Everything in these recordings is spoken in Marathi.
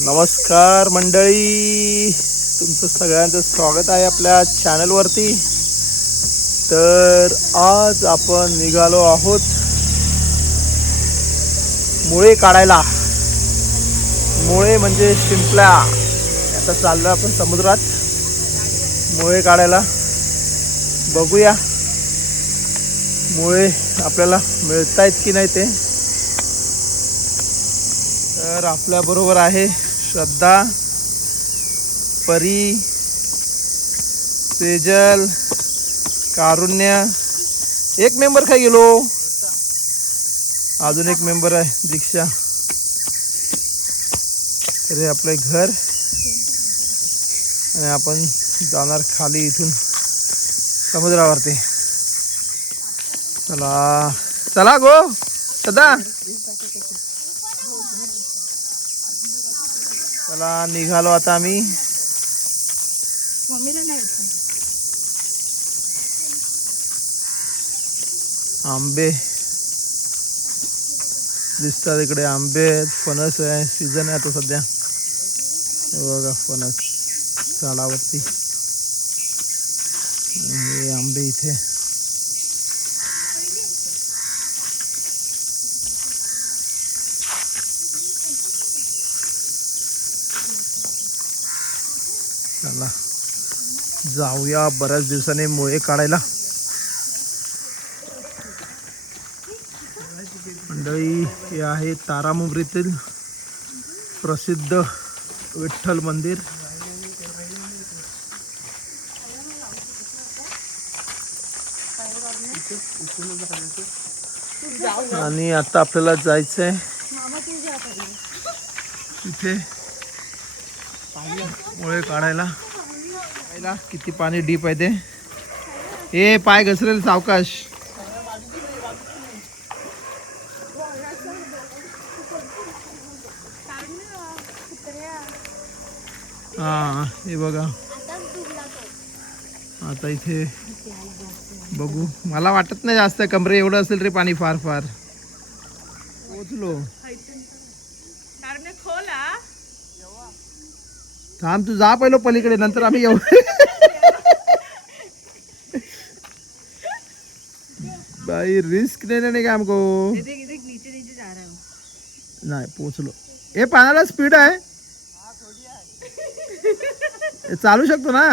नमस्कार मंडळी, तुमचं सगळ्यांचं स्वागत आहे आपल्या चॅनलवरती. तर आज आपण निघालो आहोत मुळे काढायला. मुळे म्हणजे शिंपल्या. आता चाललो आपण समुद्रात मुळे काढायला. बघूया मुळे आपल्याला मिळतायत की नाही ते. तर आपल्या बरोबर आहे श्रद्धा, परी, सेजल, कारुण्य. एक मेंबर काय गेलो, अजून एक मेंबर आहे दीक्षा. तर हे आपलं घर आणि आपण जाणार खाली इथून समुद्रावरती. चला चला गो सदा, चला निघालो आता आम्ही. आंबे दिसतात इकडे, आंबे आहेत, फणस आहे, सीझन आहे आता सध्या. हे बघा फणस झाडावरती, हे आंबे इथे. चला जाऊया बऱ्याच दिवसांनी मुळे काढायला. मंडळी, हे आहे तारामुंबरीतील प्रसिद्ध विठ्ठल मंदिर. आणि आता आपल्याला जायचं आहे तिथे मुळे काढायला. किती पाणी डीप आहे ते. ए पाय घसरेल, सावकाश. हा हे बघा, आता इथे बघू. मला वाटत नाही जास्त कमरे एवढं असेल रे पाणी. फार फार पोचलो. थांब, तू जा पहिलं पलीकडे, नंतर आम्ही येऊ. भाई रिस्क नाही का हमको. नाही पोचलो. हे पाण्याला स्पीड आहे, चालू शकतो ना.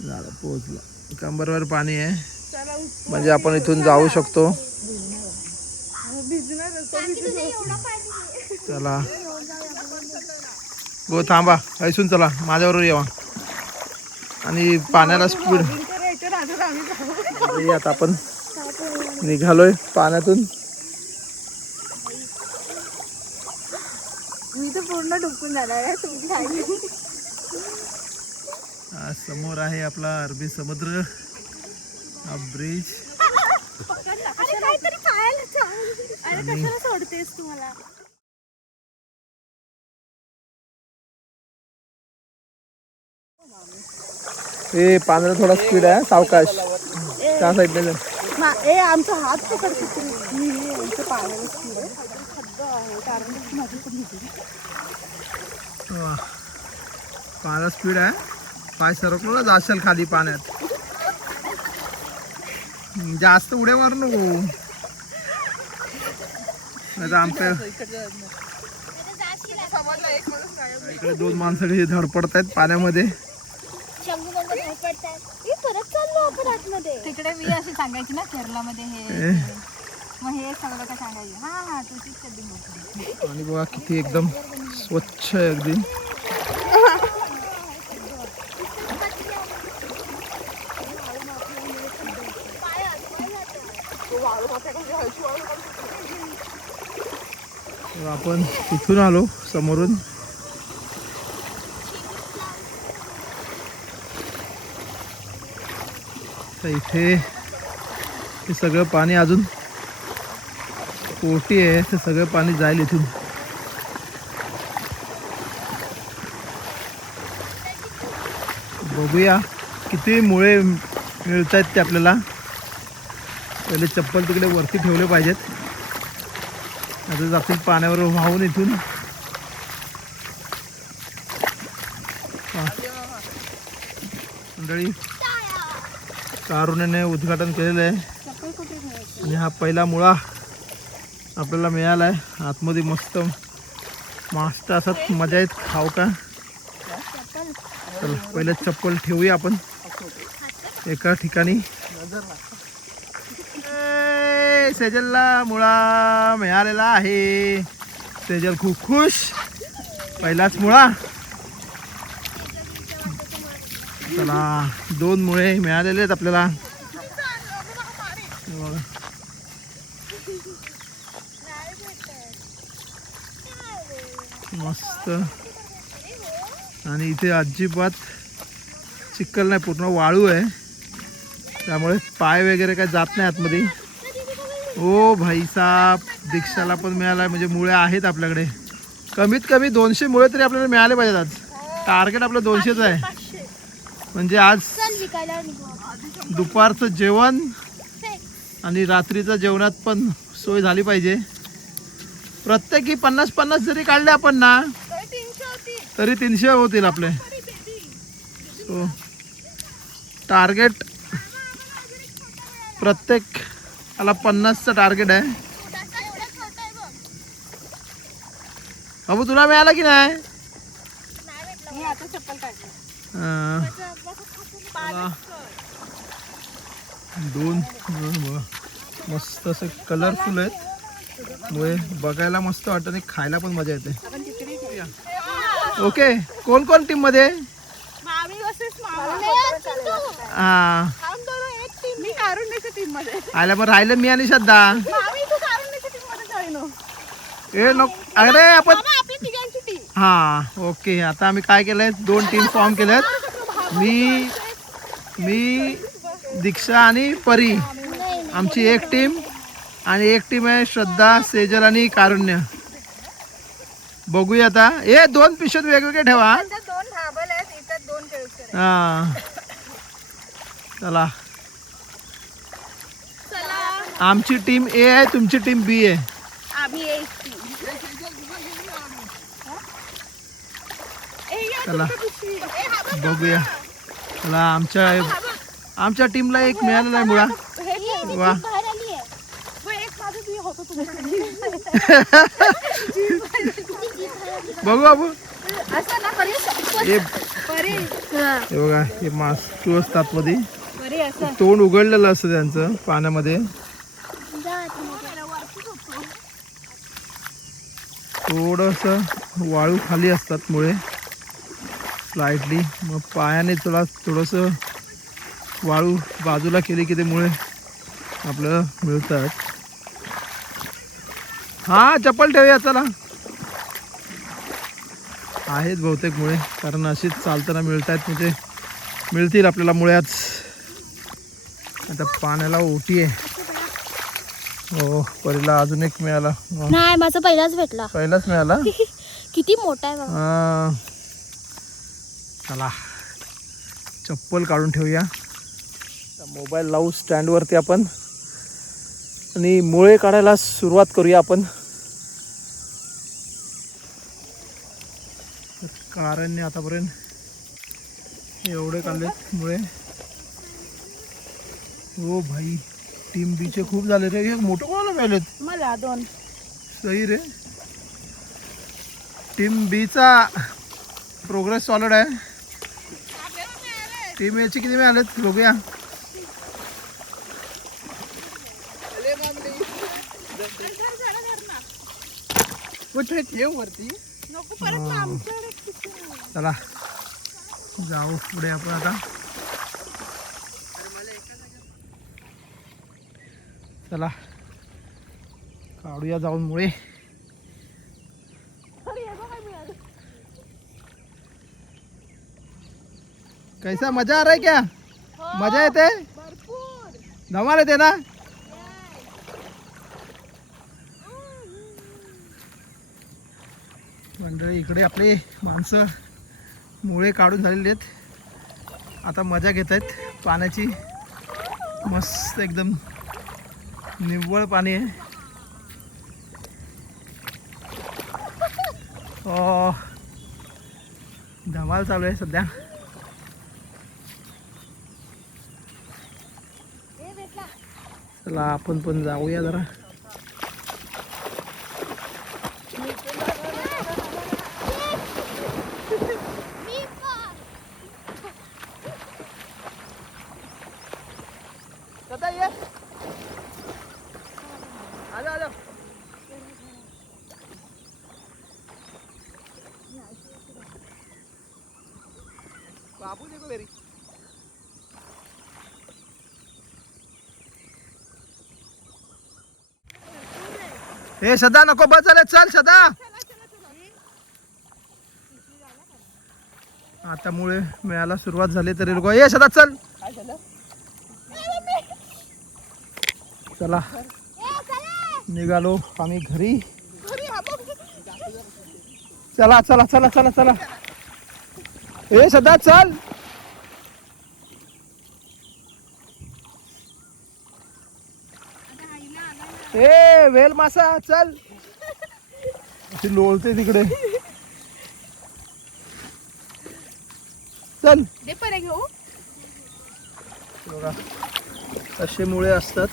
झालं पोचलो. कंबरवर पाणी आहे म्हणजे आपण इथून जाऊ शकतो. चला गो थांबा, ऐसून चला माझ्याबरोबर येवा. आणि पाण्याला स्पीड. आता आपण निघालोय पाण्यातून. मी तर पूर्ण डुबून जाणार आहे. समोर आहे आपला अरबी समुद्र, हा ब्रिज. सोडतेस तुम्हाला. हे पाण्याला थोडा स्पीड आहे, सावकाश. त्या साईडने ए आमचा हात पकडते. पाण्याला स्पीड आहे. पाण्याला स्पीड आहे. पाय सरकलो ना जाशील खाली पाण्यात. जास्त उड्या मारू नको, नाही तर आमच्या इकडे दोन माणसं कशी धडपडत आहेत पाण्यामध्ये. तिकडे मी अशी सांगायची ना केरलामध्ये हे, मग हे सगळं काय सांगायची. हा हा तुझीच कधी. आणि बघा किती एकदम स्वच्छ आहे अगदी. आपण तिथून आलो समोरून. तर इथे हे सगळं पाणी अजून पोटी आहे, ते सगळं पाणी जाईल इथून. बघूया किती मुळे मिळत आहेत ते आपल्याला. पहिले चप्पल तिकडे वरती ठेवले पाहिजेत, आता जातील पाण्यावर वाहून इथून. मंडळी कारुण्याने उद्घाटन केलेलं आहे चप्पल कुठे ठेवायची? आणि हा पहिला मुळा आपल्याला मिळाला आहे. आतमध्ये मस्त मस्त असं मजा येत खाऊ का. चप्पल चला पहिले चप्पल ठेवूया आपण एका ठिकाणी. सेजलला मुळा मिळालेला आहे. सेजल खूप खुश, पहिलाच मुळा. चला 2 मुळे मिळालेले आहेत आपल्याला. हे बघा. मस्त. आणि इथे अजिबात चिखल नाही, पूर्ण वाळू आहे, त्यामुळे पाय वगैरे काय जात नाही आतमध्ये. ओ भाई साहब, दीक्षाला पण मिळाला, म्हणजे मुळे आहेत आपल्याकडे. कमीत कमी 200 मुळे तरी आपल्याला मिळाले पाहिजेत आज. टार्गेट आपलं 200च आहे. म्हणजे आज दुपारचं जेवण आणि रात्रीचं जेवणात पण सोय झाली पाहिजे. प्रत्येकी 50-50 जरी काढले आपण ना तरी 300 होतील आपले. सो टार्गेट प्रत्येकाला 50चं टार्गेट आहे. बाबू तुला मिळाला की नाही? मी आता चप्पल काढली. दोन मस्त असे कलरफुल आहेत, मुळे बघायला मस्त वाटतं आणि खायला पण मजा येते. ओके, कोण कोण टीम मध्ये? हा मी कारुण्याच्या टीम मध्ये. आयला मग राहिलं मी आणि श्रद्धा. ए नको, अरे आपण हा ओके. आता आम्ही काय केलंय, 2 टीम फॉर्म केल्यात. मी दीक्षा आणि परी, आमची एक टीम. आणि एक टीम आहे श्रद्धा, सेजल आणि कारुण्य. बघूया आता. 2 पिशव्यात वेगवेगळे ठेवा. 2 धाबल आहेत, इथं 2 केळकर. हा चला, आमची टीम ए आहे, तुमची टीम बी आहे. आम्ही एक टीम. चला बघूया. चला आमच्या टीमला एक मिळालेला आहे मुळा. वा बघू बाबू. हे बघा, हे मास्क असतात मध्ये, तोंड उघडलेलं असतं त्यांचं पाण्यामध्ये. थोडस वाळू खाली असतात मुळे स्लाइटली, मग पायाने तुला थोडस वाळू बाजूला केली की ते मुळे आपल्याला मिळतात. हा चप्पल ठेवूया. चला, आहेत बहुतेक मुळे, कारण अशीच चालताना मिळत आहेत, म्हणजे मिळतील आपल्याला मुळ्याच. आता पाण्याला ओटी आहे. हो, परीला अजून एक मिळाला. नाही, माझा पहिलाच भेटला. पहिलाच मिळाला. किती मोठा आहे बाबा. चला चप्पल काढून ठेवूया. मोबाईल लावू स्टँडवरती आपण आणि मुळे काढायला सुरुवात करूया आपण. कारणने आतापर्यंत एवढे काढलेत मुळे. हो भाई, टीम बीचे खूप झाले रे. एक मोठं कोणाला मिळालेत? मला 2. सही रे. टीम बीचा प्रोग्रेस सॉलिड आहे. टीम एचे किती मिळालेत बघूया. चला जाऊ पुढे आपण आता. चला काढूया जाऊन मुळे. कैसा मजा आ रहा है क्या? मजा येते, धमाल येते ना. मंडळी इकडे आपले माणसं मुळे काढून झालेले आहेत. आता मजा घेत आहेत पाण्याची. मस्त एकदम निव्वळ पाणी आहे. धमाल चालू आहे सध्या. चला आपण पण जाऊया जरा. बाबू देखो मेरी. ए सदा नको बस झाले. चल सदा. आता मुळे मिळायला सुरुवात झाली तरी लोक ये सदा चल. चला निघालो आम्ही घरी. चला चला चला चला चला. ए सदा चल. ए वेल मासा चल. ती लोळते तिकडे. चल बघा असे मुळे असतात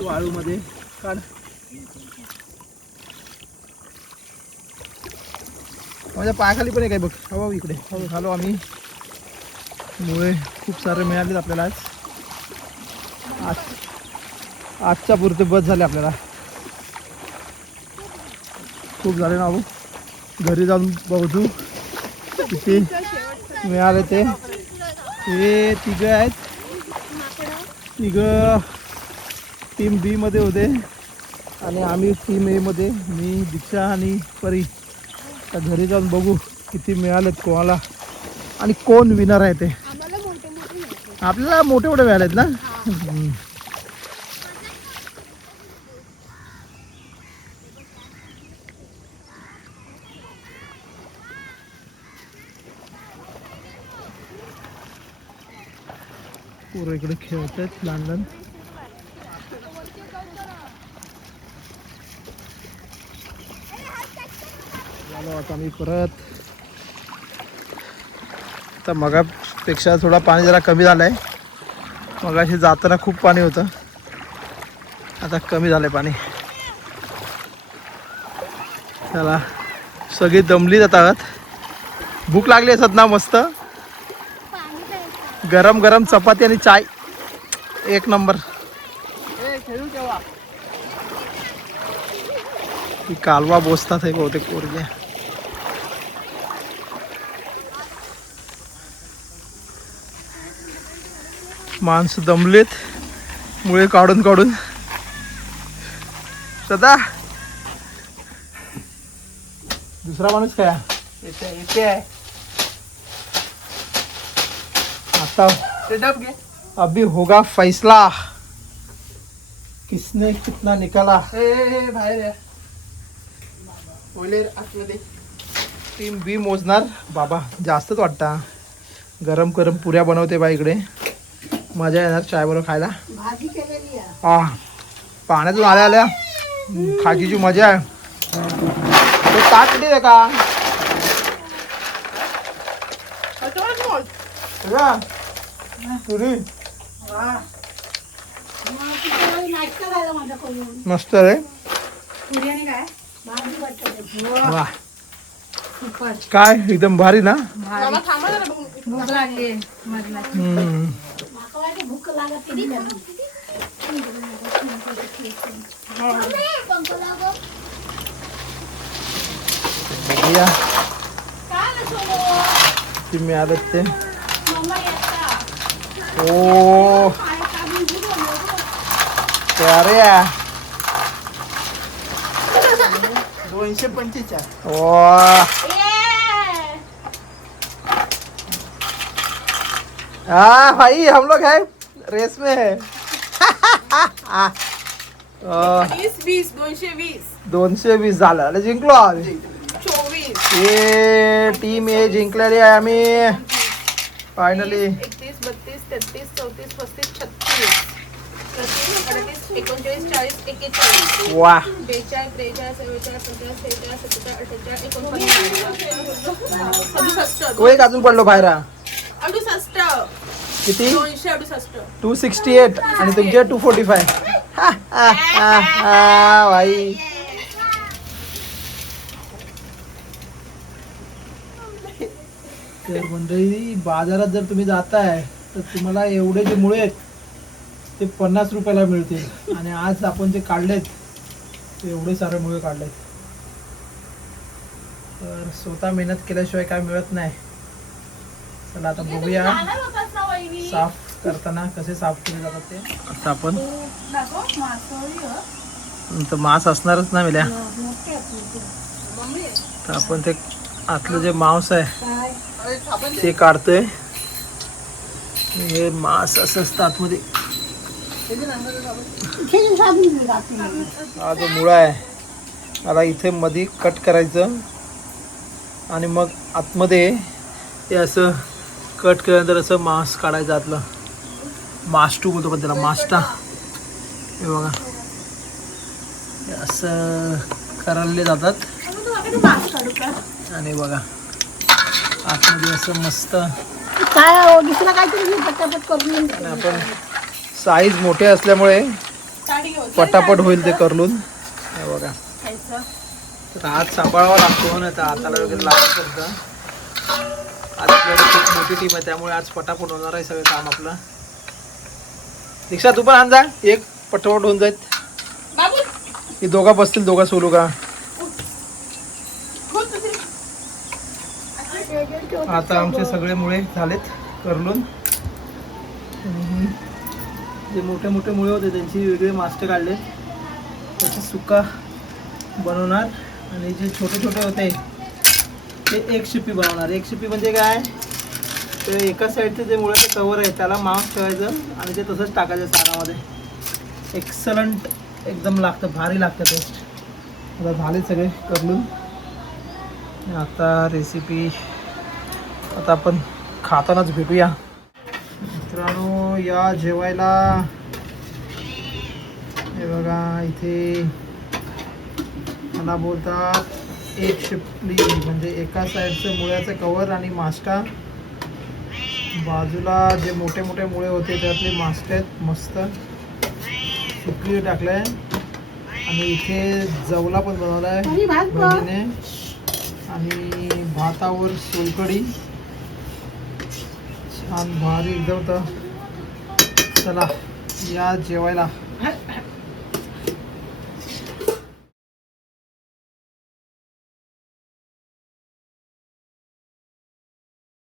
वाळू मध्ये. काढ. माझ्या पायाखाली पण आहे काय बघ. हो इकडे झालो आम्ही. मुळे खूप सारे मिळालेत आपल्याला आज. आजच्या पुरते बस झाले आपल्याला. खूप झाले ना भाऊ. घरी जाऊन बघू किती मिळाले ते. हे तिघ आहेत. तिघ टीम बी मध्ये होते आणि आम्ही टीम ए मध्ये. मी दीक्षा आणि परी. तर घरी जाऊन बघू किती मिळालेत कोणाला आणि कोण विनर आहे ते. आपल्याला मोठे मोठे मिळालेत ना. पोरं इकडे खेळत आहेत लहान लहान. झालो आता मी परत. आता मगापेक्षा थोडा पाणी जरा कमी झालं आहे. मगाशी जाताना खूप पाणी होतं. आता कमी झालं आहे पाणी. चला सगळी दमली जातात. भूक लागली असत ना. मस्त गरम गरम चपाती आणि चाय एक नंबर. ही कालवा बोसतात हे बहुतेक पोरगे. माणसं दमलेत मुळे काढून काढून. सदा दुसरा माणूस काय येते आहे आता. अभी होगा फैसला किसने कितना निकाला. बाहेर टीम बी मोजणार. बाबा जास्तच वाटतं. गरम गरम पुऱ्या बनवते बा इकडे. मजा येणार चाय बरोबर खायला. हा पाण्यातून आल्या आल्या खाजीची मजा आहे. तो ताट किती आहे का. तुरी मस्त रे. वा काय एकदम भारी ना. भूक लागली. बघूया किती मिळालेत ते. ओ अरे 245. हाँ भाई हम लोग है रेस में है. 220 झालं जिंकलो आम्ही. 24 हे टीम ए जिंकलेली आहे आम्ही फायनली. 31 32 33 34 35 36 37 38 39 40 41 वा 42 43 44 45 46 47 48 49 तो एक अजून पडलो बाहेर हा. 68 किती 268 268 आणि तुमचे 245. भाई तर मंडळी बाजारात जर तुम्ही जाताय तर तुम्हाला एवढे जे मुळे आहेत ते 50 रुपयाला मिळतील. आणि आज आपण जे काढलेत ते एवढे सारे मुळे काढलेत. तर स्वतः मेहनत केल्याशिवाय काय मिळत नाही. चला आता बघूया साफ करताना कसे साफ केले जातात ते. आता आपण तर मांस असणारच ना मिल्या. तर आपण ते आतलं जे मांस आहे ते काढतोय. हे मांस असं असतं आतमध्ये. हा जो मुळा आहे मला इथे मध्ये कट करायचं आणि मग आतमध्ये हे असं कट केल्यानंतर असं मांस काढायचं आतलं. मास्टू बोलतो पण त्याला मास्टा. हे बघा हे असं करले जातात आणि बघा आतमध्ये असं मस्त. आणि आपण साईज मोठे असल्यामुळे पटापट होईल ते करलून. हे बघा तर हात सांभाळावा लागतो ना. तर हाताला वगैरे लागत असतं. आज आपल्याकडे खूप मोठी टीम आहे त्यामुळे आज पटापट होणार आहे सगळं काम आपलं. दीक्षा तू पण आण जा. एक पटापट होऊन जाईल. ही दोघा बसतील. दोघा सोलू का. आता आमचे सगळे मुळे झालेत करलून. आणि जे मोठे मोठे मुळे होते त्यांची वेगळे मास्टर काढले. त्याची सुका बनवणार. आणि जे छोटे छोटे होते ते एक शिपी बनवणार. एक शिपी म्हणजे काय ते एका साईडचे जे मुळाचं कवर आहे त्याला मांस ठेवायचं आणि ते तसंच टाकायचं सारामध्ये. एक्सलंट एकदम लागतं. भारी लागतं टेस्ट. आता झाले सगळे करलून. आता रेसिपी आता आपण खातानाच भेटूया. मित्रांनो या जेवायला. हे बघा इथे मला बोलतात एक शिपली म्हणजे एका साईडचं मुळ्याचं कवर आणि मास्टा. बाजूला जे मोठे मोठे मुळे होते त्यातले मास्टे आहेत मस्त. सुकली टाकलं आहे. आणि इथे जवला पण बनवला आहे बहिणीने. आणि भातावर सोलकढी छान भारी एकदम. तर चला या जेवायला.